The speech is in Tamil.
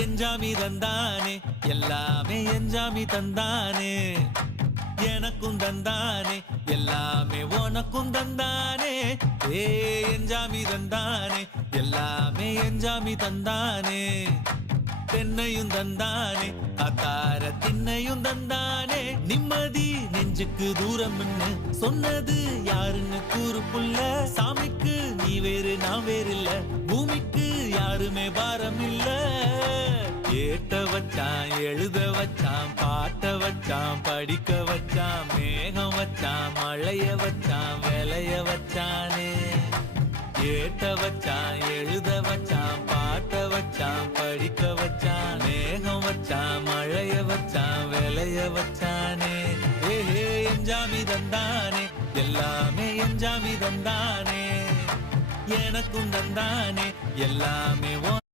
எஞ்சாமி தந்தானே எல்லாமே எஞ்சாமி தந்தானே எனக்கும் தந்தானே எல்லாமே உனக்கும் தந்தானே ஏ எஞ்சாமி தந்தானே எல்லாமே எஞ்சாமி தந்தானே தென்னையும் தந்தானே அத்தார திண்ணையும் தந்தானே நிம்மதி நெஞ்சுக்கு தூரம்னு சொன்னது யாருன்னு கூறு புள்ள சாமிக்கு நீ வேறு நான் வேறு இல்ல பூமிக்கு யாருமே பாரம் இல்ல ஏட்ட வச்சான் எழுத வச்சான் பாட்ட வச்சான் படிக்க வச்சான் மேகம் வச்சான் மழைய வச்சான் விளைய வச்சானே ஏட்ட வச்சான் எழுத வச்சான் பாட்ட வச்சான் படிக்க வச்சான் மேகம் வச்சான் மழைய வச்சான் விளைய வச்சானே ஏஹே எஞ்சாமி தந்தானே எல்லாமே எஞ்சாமி தந்தானே எனக்கும் தந்தானே எல்லாமே